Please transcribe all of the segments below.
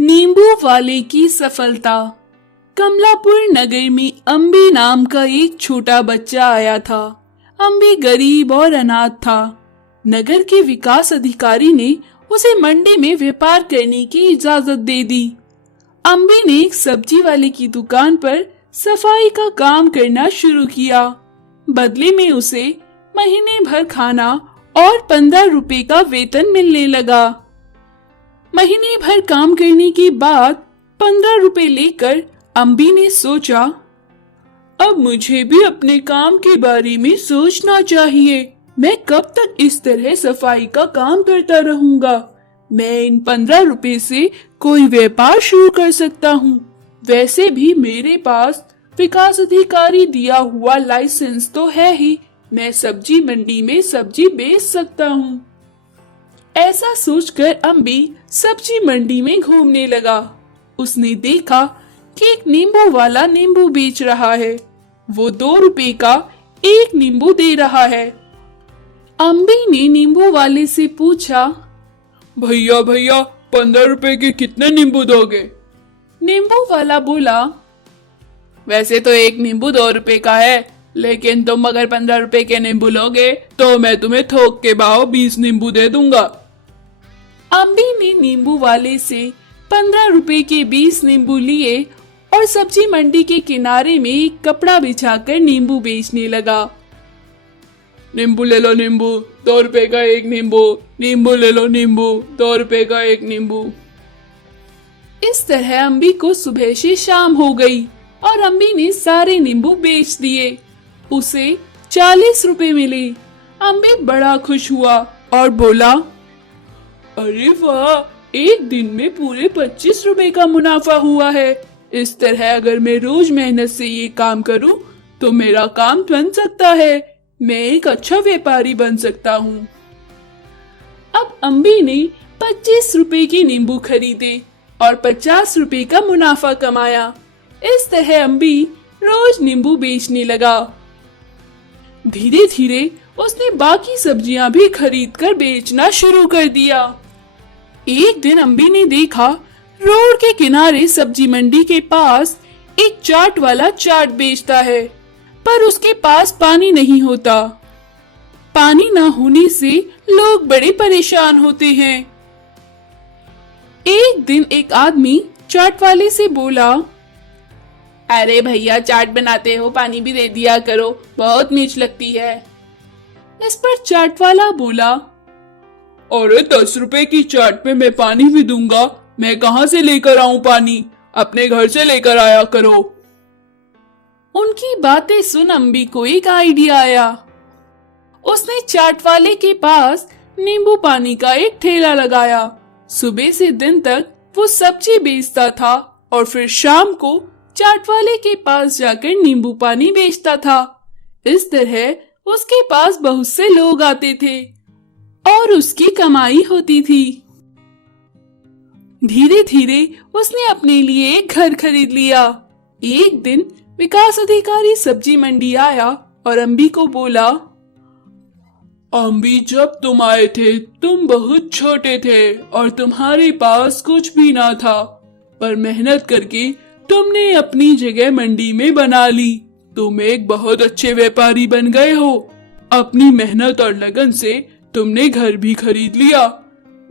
नींबू वाले की सफलता। कमलापुर नगर में अम्बी नाम का एक छोटा बच्चा आया था। अम्बी गरीब और अनाथ था। नगर के विकास अधिकारी ने उसे मंडी में व्यापार करने की इजाजत दे दी। अम्बी ने एक सब्जी वाले की दुकान पर सफाई का काम करना शुरू किया। बदले में उसे महीने भर खाना और 15 रुपए का वेतन मिलने लगा। महीने भर काम करने के बाद 15 रुपए लेकर अम्बी ने सोचा, अब मुझे भी अपने काम के बारे में सोचना चाहिए। मैं कब तक इस तरह सफाई का काम करता रहूंगा। मैं इन 15 रुपए से कोई व्यापार शुरू कर सकता हूँ। वैसे भी मेरे पास विकास अधिकारी दिया हुआ लाइसेंस तो है ही। मैं सब्जी मंडी में सब्जी बेच सकता हूँ। ऐसा सोचकर अम्बी सब्जी मंडी में घूमने लगा। उसने देखा कि एक नींबू वाला नींबू बेच रहा है। वो 2 रुपए का एक नींबू दे रहा है। अम्बी ने नींबू वाले से पूछा, भैया भैया 15 रुपए के कितने नींबू दोगे? नींबू वाला बोला, वैसे तो एक नींबू 2 रुपए का है, लेकिन तुम अगर 15 रुपए के नींबू लोगे तो मैं तुम्हें थोक के भाव 20 नींबू दे दूंगा। अम्बी ने नींबू वाले से 15 रुपए के 20 नींबू लिए और सब्जी मंडी के किनारे में एक कपड़ा बिछाकर नींबू बेचने लगा। नींबू ले लो नींबू, 2 रुपए का एक नींबू। नींबू ले लो नींबू, 2 रुपए का एक नींबू। इस तरह अम्बी को सुबह से शाम हो गई और अम्बी ने सारे नींबू बेच दिए। उसे 40 रुपए मिले। अम्बी बड़ा खुश हुआ और बोला, अरे वाह, एक दिन में पूरे 25 रुपए का मुनाफा हुआ है। इस तरह अगर मैं रोज मेहनत से ये काम करूं तो मेरा काम बन सकता है। मैं एक अच्छा व्यापारी बन सकता हूँ। अब अम्बी ने 25 रुपए के नींबू खरीदे और 50 रुपए का मुनाफा कमाया। इस तरह अम्बी रोज नींबू बेचने लगा। धीरे धीरे उसने बाकी सब्जियां भी खरीदकर बेचना शुरू कर दिया। एक दिन अम्बी ने देखा रोड के किनारे सब्जी मंडी के पास एक चाट वाला चाट बेचता है, पर उसके पास पानी नहीं होता। पानी ना होने से लोग बड़े परेशान होते हैं। एक दिन एक आदमी चाट वाले से बोला, अरे भैया चाट बनाते हो, पानी भी दे दिया करो, बहुत मिर्च लगती है। इस पर चाट वाला बोला, अरे 10 रुपए की चाट पे मैं पानी भी दूंगा, मैं कहाँ से लेकर आऊं पानी? अपने घर से लेकर आया करो। उनकी बातें सुन अम्बी को एक आइडिया आया। उसने चाट वाले के पास नींबू पानी का एक ठेला लगाया। सुबह से दिन तक वो सब्जी बेचता था और फिर शाम को चाट वाले के पास जाकर नींबू पानी बेचता था। इस तरह उसके पास बहुत से लोग आते थे और उसकी कमाई होती थी। धीरे धीरे उसने अपने लिए एक घर खरीद लिया। एक दिन विकास अधिकारी सब्जी मंडी आया और अम्बी को बोला, अम्बी जब तुम आए थे तुम बहुत छोटे थे और तुम्हारे पास कुछ भी ना था, पर मेहनत करके तुमने अपनी जगह मंडी में बना ली। तुम एक बहुत अच्छे व्यापारी बन गए हो। अपनी मेहनत और लगन से तुमने घर भी खरीद लिया।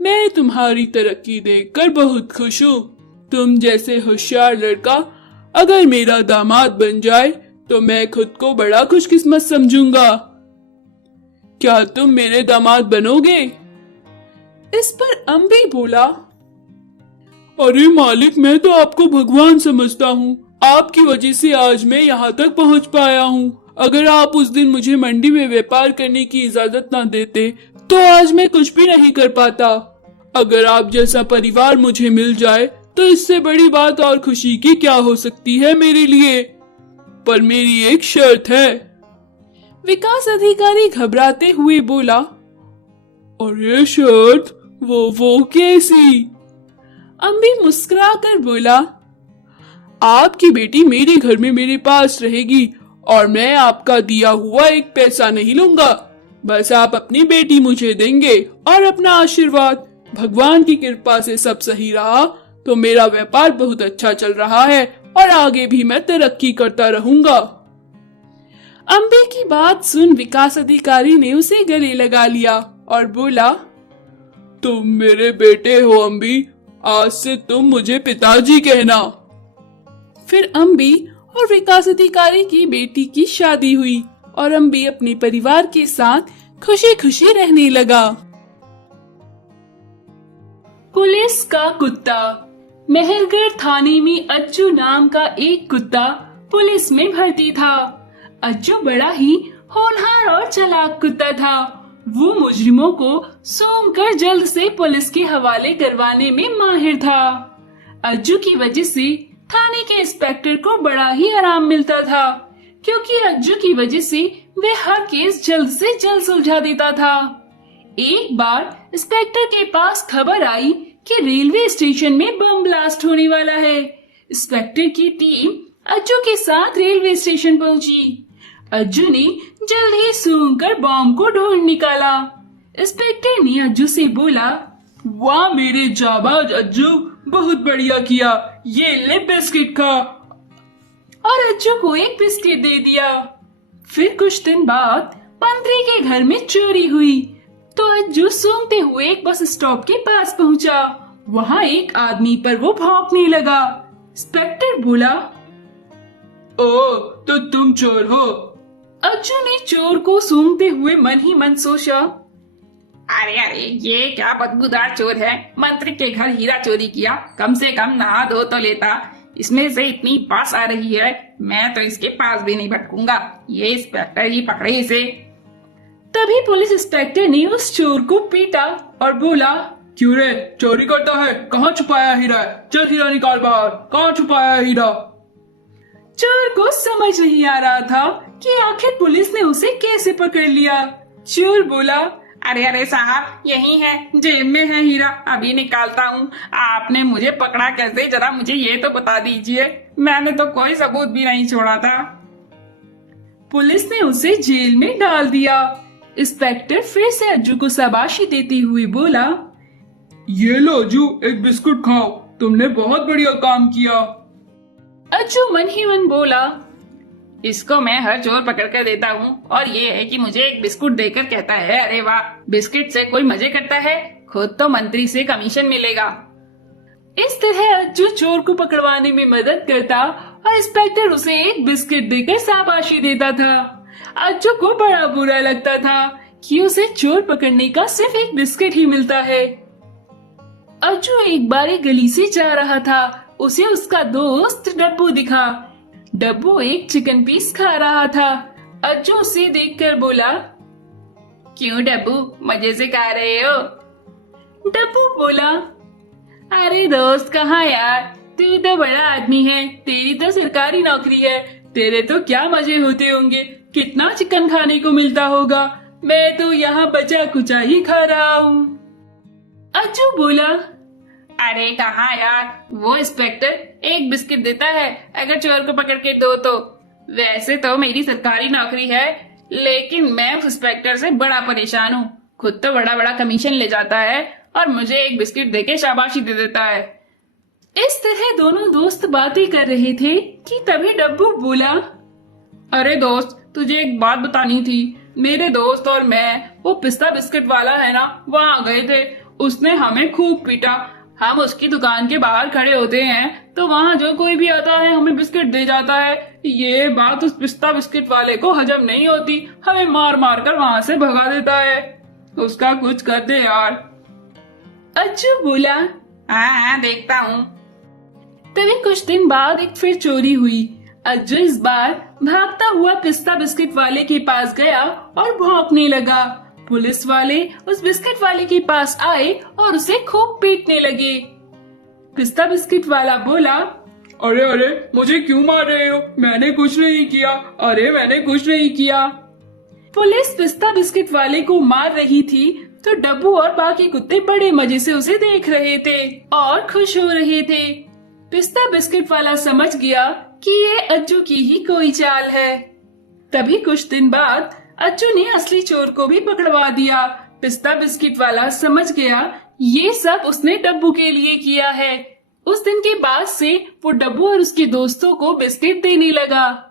मैं तुम्हारी तरक्की देखकर बहुत खुश हूँ। तुम जैसे होशियार लड़का अगर मेरा दामाद बन जाए तो मैं खुद को बड़ा खुशकिस्मत समझूंगा। क्या तुम मेरे दामाद बनोगे? इस पर अम्बी बोला, अरे मालिक, मैं तो आपको भगवान समझता हूँ। आपकी वजह से आज मैं यहाँ तक पहुँच पाया हूँ। अगर आप उस दिन मुझे मंडी में व्यापार करने की इजाजत ना देते तो आज मैं कुछ भी नहीं कर पाता। अगर आप जैसा परिवार मुझे मिल जाए तो इससे बड़ी बात और खुशी की क्या हो सकती है मेरे लिए। पर मेरी एक शर्त है। विकास अधिकारी घबराते हुए बोला, अरे शर्त? वो कैसी? अम्बी मुस्कुराकर बोला, आपकी बेटी मेरे घर में मेरे पास रहेगी और मैं आपका दिया हुआ एक पैसा नहीं लूंगा। बस आप अपनी बेटी मुझे देंगे और अपना आशीर्वाद। भगवान की कृपा से सब सही रहा तो मेरा व्यापार बहुत अच्छा चल रहा है और आगे भी मैं तरक्की करता रहूंगा। अम्बी की बात सुन विकास अधिकारी ने उसे गले लगा लिया और बोला, तुम मेरे बेटे हो अम्बी, आज से तुम मुझे पिताजी कहना। फिर अम्बी और विकास अधिकारी की बेटी की शादी हुई और अम्बी अपने परिवार के साथ खुशी खुशी रहने लगा। पुलिस का कुत्ता। मेहरगढ़ थाने में अज्जू नाम का एक कुत्ता पुलिस में भर्ती था। अज्जू बड़ा ही होनहार और चालाक कुत्ता था। वो मुजरिमों को सूंघकर जल्द से पुलिस के हवाले करवाने में माहिर था। अज्जू की वजह से थाने के इंस्पेक्टर को बड़ा ही आराम मिलता था, क्योंकि अज्जू की वजह से वे हर केस जल्द से जल्द सुलझा देता था। एक बार इंस्पेक्टर के पास खबर आई कि रेलवे स्टेशन में बम ब्लास्ट होने वाला है। इंस्पेक्टर की टीम अज्जू के साथ रेलवे स्टेशन पहुंची। अज्जू ने जल्द ही सूंघकर बम को ढूंढ निकाला। इंस्पेक्टर ने अज्जू से बोला, वाह मेरे जाबाज अज्जू, बहुत बढ़िया किया, ये ले बिस्किट खा। और अज्जू को एक बिस्किट दे दिया। फिर कुछ दिन बाद मंत्री के घर में चोरी हुई तो अज्जू सूंघते हुए एक बस स्टॉप के पास पहुंचा। वहाँ एक आदमी पर वो भौंकने लगा। इंस्पेक्टर बोला, ओ तो तुम चोर हो। अज्जू ने चोर को सूंघते हुए मन ही मन सोचा, अरे अरे ये क्या बदबूदार चोर है, मंत्री के घर हीरा चोरी किया, कम से कम नहा धो तो लेता। इसमें से इतनी बास आ रही है, मैं तो इसके पास भी नहीं भटकूंगा, ये इंस्पेक्टर ही पकड़े इसे। तभी पुलिस इंस्पेक्टर ने उस चोर को पीटा और बोला, क्यों रे, चोरी करता है, कहाँ छुपाया हीरा? चल हीरा निकाल बाहर, कहाँ छुपाया है हीरा? चोर को समझ नहीं आ रहा था कि आखिर पुलिस ने उसे कैसे पकड़ लिया। चोर बोला, अरे अरे साहब, यही है, जेब में है हीरा, अभी निकालता हूँ। आपने मुझे पकड़ा कैसे, जरा मुझे ये तो बता दीजिए, मैंने तो कोई सबूत भी नहीं छोड़ा था। पुलिस ने उसे जेल में डाल दिया। इंस्पेक्टर फिर से अज्जू को शाबाशी देते हुए बोला, ये लो अज्जू, एक बिस्कुट खाओ, तुमने बहुत बढ़िया काम किया। अज्जू मन ही मन बोला, इसको मैं हर चोर पकड़ कर देता हूँ और ये है कि मुझे एक बिस्कुट देकर कहता है, अरे वाह, बिस्किट से कोई मजे करता है, खुद तो मंत्री से कमीशन मिलेगा। इस तरह अज्जू चोर को पकड़वाने में मदद करता और इंस्पेक्टर उसे एक बिस्किट देकर शाबाशी देता था। अज्जू को बड़ा बुरा लगता था कि उसे चोर पकड़ने का सिर्फ एक बिस्किट ही मिलता है। अज्जू एक बार एक गली से जा रहा था, उसे उसका दोस्त डब्बू दिखा। डब्बू एक चिकन पीस खा रहा था। अज्जू उसे देखकर बोला, क्यों डब्बू, मजे से खा रहे हो? डब्बू बोला, अरे दोस्त कहाँ यार, तू तो बड़ा आदमी है, तेरी तो सरकारी नौकरी है, तेरे तो क्या मजे होते होंगे, कितना चिकन खाने को मिलता होगा, मैं तो यहाँ बचा कुचा ही खा रहा हूँ। अज्जू बोला, अरे कहाँ यार, वो इंस्पेक्टर एक बिस्किट देता है अगर चोर को पकड़ के दो तो। वैसे तो मेरी सरकारी नौकरी है, लेकिन मैं उस इंस्पेक्टर से बड़ा परेशान हूँ, खुद तो बड़ा बड़ा कमीशन ले जाता है और मुझे एक बिस्किट देके शाबाशी दे देता है। इस तरह दोनों दोस्त बातें कर रहे थे कि तभी डब्बू बोला, अरे दोस्त, तुझे एक बात बतानी थी। मेरे दोस्त और मैं वो पिस्ता बिस्किट वाला है ना, वहाँ गए थे, उसने हमें खूब पीटा। हम उसकी दुकान के बाहर खड़े होते हैं तो वहाँ जो कोई भी आता है हमें बिस्किट दे जाता है। ये बात उस पिस्ता बिस्किट वाले को हजम नहीं होती, हमें मार मार कर वहाँ से भगा देता है। उसका कुछ कर दे यार। अज्जू बोला, हाँ देखता हूँ। तभी कुछ दिन बाद एक फिर चोरी हुई। अज्जू इस बार भागता हुआ पिस्ता बिस्किट वाले के पास गया और भौंकने लगा। पुलिस वाले उस बिस्किट वाले के पास आए और उसे खूब पीटने लगे। पिस्ता बिस्किट वाला बोला, अरे अरे, मुझे क्यों मार रहे हो, मैंने कुछ नहीं किया, अरे मैंने कुछ नहीं किया। पुलिस पिस्ता बिस्किट वाले को मार रही थी तो डब्बू और बाकी कुत्ते बड़े मजे से उसे देख रहे थे और खुश हो रहे थे। पिस्ता बिस्किट वाला समझ गया कि ये अज्जू की ही कोई चाल है। तभी कुछ दिन बाद अज्जू ने असली चोर को भी पकड़वा दिया। पिस्ता बिस्किट वाला समझ गया ये सब उसने डब्बू के लिए किया है, उस दिन के बाद से वो डब्बू और उसके दोस्तों को बिस्किट देने लगा।